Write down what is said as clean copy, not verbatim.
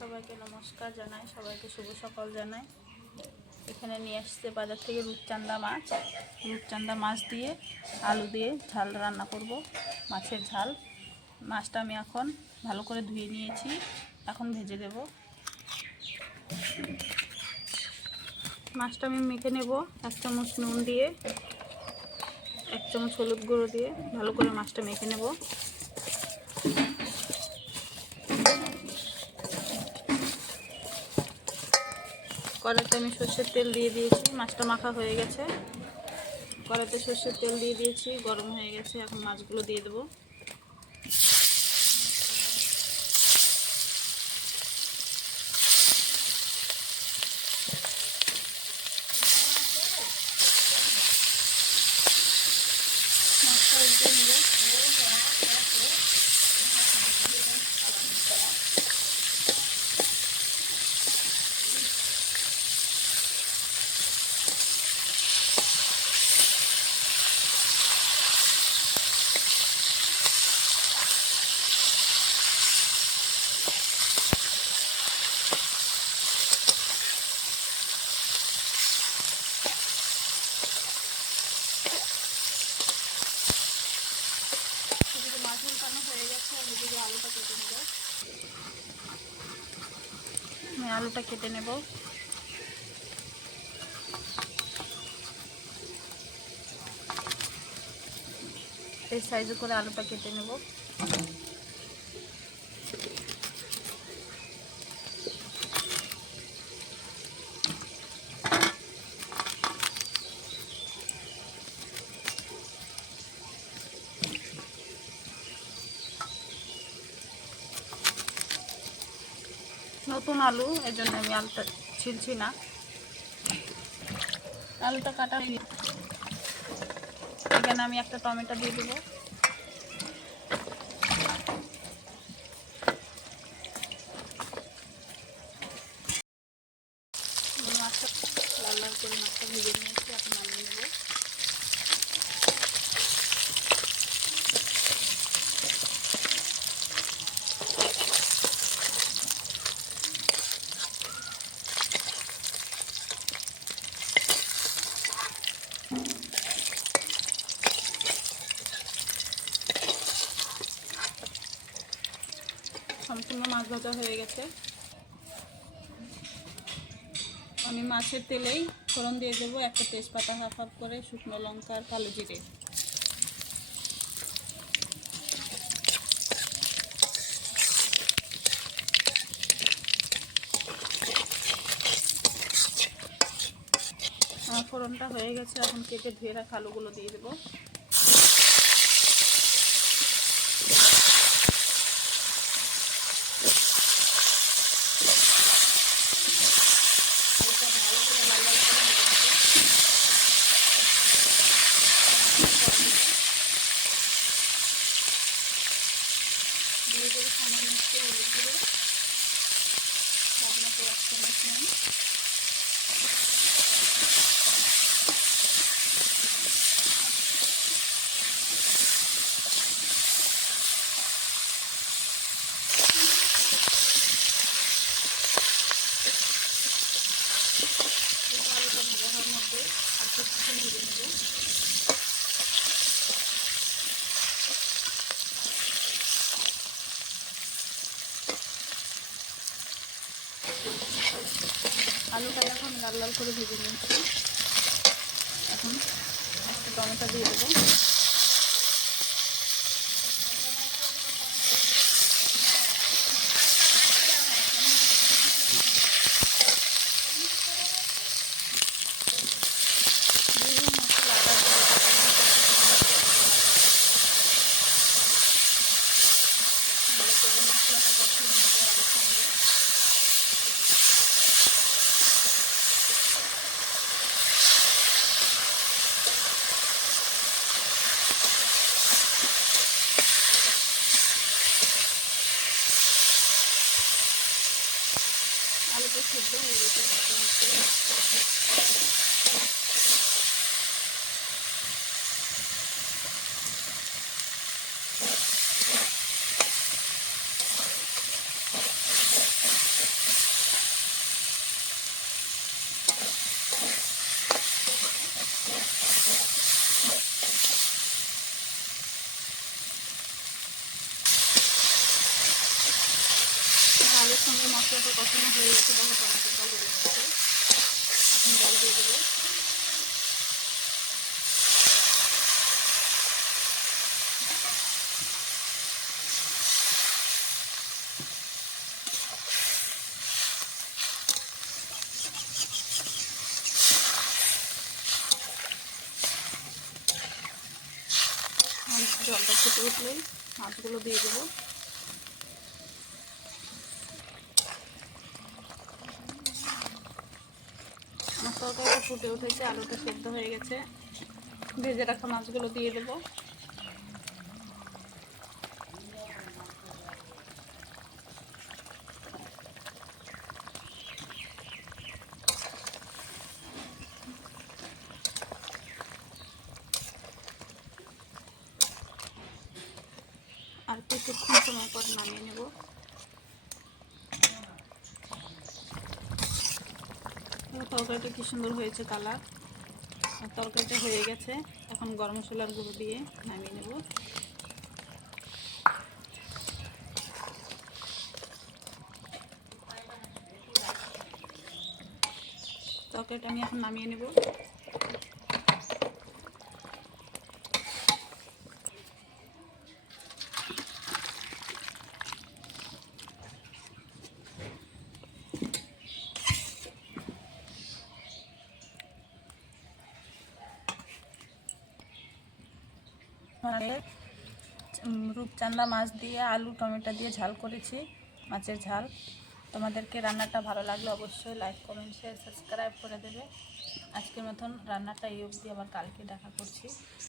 সবাইকে নমস্কার জানাই, সবাইকে শুভ সকাল জানাই। এখানে নিয়ে আসছে বাজার থেকে রূপচাঁদা মাছ দিয়ে আলু দিয়ে ঝাল রান্না করব, মাছের ঝাল। মাছটা আমি এখন ভালো করে ধুয়ে নিয়েছি, এখন ভেজে দেব। মাছটা আমি মেখে নেব 1 চামচ নুন দিয়ে, 1 চামচ হলুদ গুঁড়ো দিয়ে ভালো করে মাছটা মেখে নেব। কড়াইতে আমি সর্ষের তেল দিয়ে দিয়েছি, মাছটা মাখা হয়ে গেছে। কড়াইতে সর্ষের তেল দিয়ে দিয়েছি, গরম হয়ে গেছে। এখন মাছগুলো দিয়ে দেবো। মাছটা উল্টে নেব। মাছ উল্টানো হয়ে গেছে, আমি যদি আলুটা কেটে নেব। আমি আলুটা কেটে নেব। এই সাইজে করে আলুটা কেটে নেব। নতুন আলু, এর জন্য আমি আলুটা ছিলছি না। আলুটা কাটা এখানে আমি একটা টমেটো দিয়ে দেবো। মাছটা লাল লাল করে মাছটা ভেজে নিয়েছি, এখন নামিয়ে নেব। সম্পূর্ণ মাছ ভাজা হয়ে গেছে। আমি মাছের তেলেই ফোড়ন দিয়ে দেবো, একটা তেজপাতা, হাফ হাফ করে শুকনো লঙ্কা আর কালো জিরে। আমার ফোড়নটা হয়ে গেছে, এখন কেটে ধুয়ে রাখা আলুগুলো দিয়ে দেবো। দিয়ে দেবো সামান্য একটু হলুদ গুঁড়ো, স্বাদ মতো 1 চামচ নুন। আলুটা ভাজা হওয়ার মধ্যে আর কিছুক্ষণ ভেজে নেব। আলুটা এখন লাল লাল করে ভেজে নিয়েছি, এখন একটা টমেটো দিয়ে দেবো। আলুটা সিদ্ধ হয়ে গেছে ভাজতে ভাজতে। ঝালের সঙ্গে মশলাটা কষানো হয়ে গেছে, দেখো টমেটোটাও গলে গেছে। এখন জল দিয়ে দেবো। জলটা ফুটে উঠলেই মাছগুলো দিয়ে দেবো। আমার তরকারিটা ফুটে উঠেছে, আলুটা সেদ্ধ হয়ে গেছে, ভেজে রাখা মাছগুলো দিয়ে দেবো। আর কিছুক্ষণ সময় পর নামিয়ে নেব। তরকারিটা কি সুন্দর হয়েছে কালার, আর তরকারিটা হয়ে গেছে। এখন গরম মশলার গুঁড়ো দিয়ে নামিয়ে নেব। তরকারিটা আমি এখন নামিয়ে নেব। রূপচাঁদা মাছ দিয়ে আলু টমেটো দিয়ে ঝাল করেছি, মাছের ঝাল। তোমাদেরকে রান্নাটা ভালো লাগলে অবশ্যই লাইক কমেন্ট শেয়ার সাবস্ক্রাইব করে দেবে। আজকের মতন রান্নাটা এই অবধি, আবার কালকে দেখা করছি।